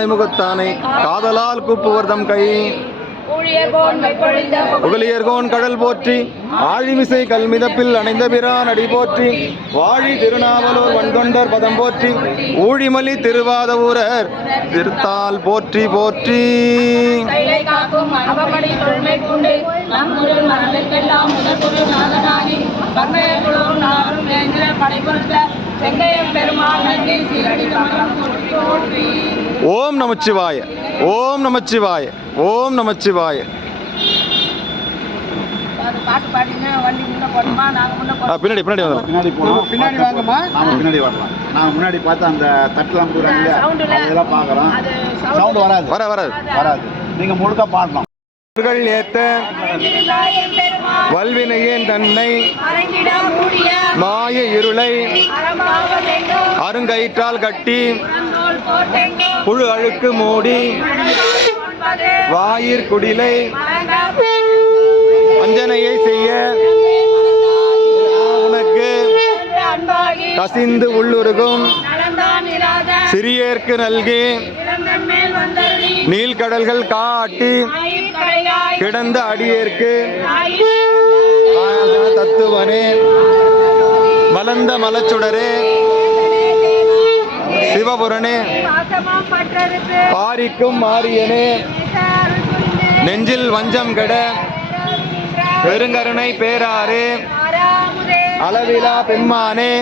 ஆனதாம் காதலால் கூப்புவர்தம் கை. புகழியர்கோன் கடல் போற்றி ஆழிமிசை கல்மிதப்பில் அணைந்த பிரான் அடி போற்றி வாழி திருநாவலூர் வன்கொண்டர் பதம் போற்றி ஊழிமலி திருவாத ஊரர் திருத்தால் போற்றி போற்றி. காக்கும் ஓம் நமச்சிவாய ஓம் நமச்சிவாய ஓம் நமச்சிவாய. பின்னாடி பின்னாடி பின்னாடி போனோம் பின்னாடி வாங்கம்மா. நாம பின்னாடி வரலாம். நான் முன்னாடி பார்த்து அந்த தட்டுலாம் போடுறாங்க. அதெல்லாம் பார்க்குறோம் அது சவுண்ட் வராது. வர வராது. வராது. நீங்க முழுக்க பாடலாம். அவர்கள் ஏத்த வல்வினையேன் தன்னை மாய இருளை அருங்கயிற்றால் கட்டி புழு அழுக்கு மூடி வாயிற் குடிலை வஞ்சனையை செய்ய உனக்கு கசிந்து உள்ளுருகும் சிறியேற்கு நல்கி நீள்கடல்கள் காட்டி கிடந்த அடியேற்கு தத்துவனே. மலர்ந்த மலச்சுடரே. சிவபுரனே. பாரிக்கும் மாரியனே. நெஞ்சில் வஞ்சம் கெட. பெருங்கருணை ஆறாமுதே அளவிலா பெம்மானே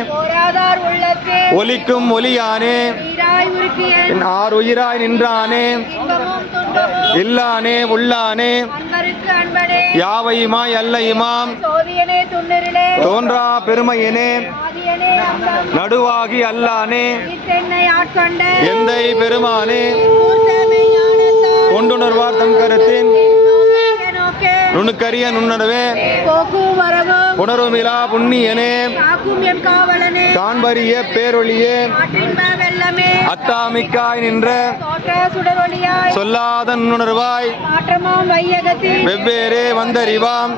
ஒலிக்கும் ஒலியானே என் ஆர் உயிராய் நின்றானே இல்லானே உள்ளானே யாவையுமாய் அல்லையுமாம் தோன்றா பெருமையனே நடுவாகி அல்லானே எந்தை பெருமானே கொண்டுணர்வார் தம் கருத்தின் நுணுக்கரிய வரவும். புனருமிலா புண்ணியனே. காண்பரிய வெள்ளமே. அத்தாமிக்காய் நின்ற. சொல்லாத நுணர்வாய் வெவ்வேறே வந்தறிவாம்.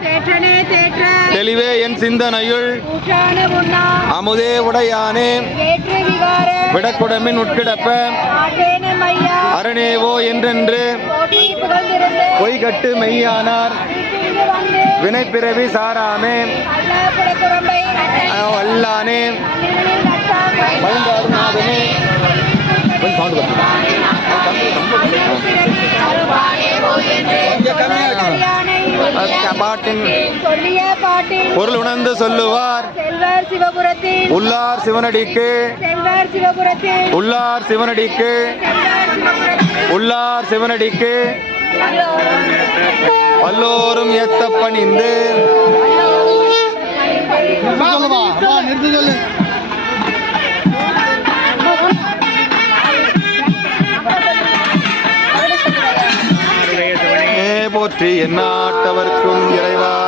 தெளிவே என் சிந்தனையுள். அமுதே உடையானே. விடக்குடமின் உட்கிடப்ப. அரணேவோ என்றென்று. பொய்கட்டு மெய்யானார். வினைப்பிறவி சாராமே. நல்ல புறக்குறம்பை அல்லானே நன்னிகளில் நட்டாம் பயன்பாடு நாதனே கொஞ்சம் sound குறைச்சுக்கோ. அக்க பாட்டின். பொருள் உணர்ந்து சொல்லுவார். செல்வர் சிவபுரத்தில் உள்ளார் சிவனடிக்கு. செல்வர் சிவபுரத்தில் உள்ளார் சிவனடிக்கு. உள்ளார் சிவனடிக்கு. பணிந்து சொல்லுவா. சொல்லு. இறைவா.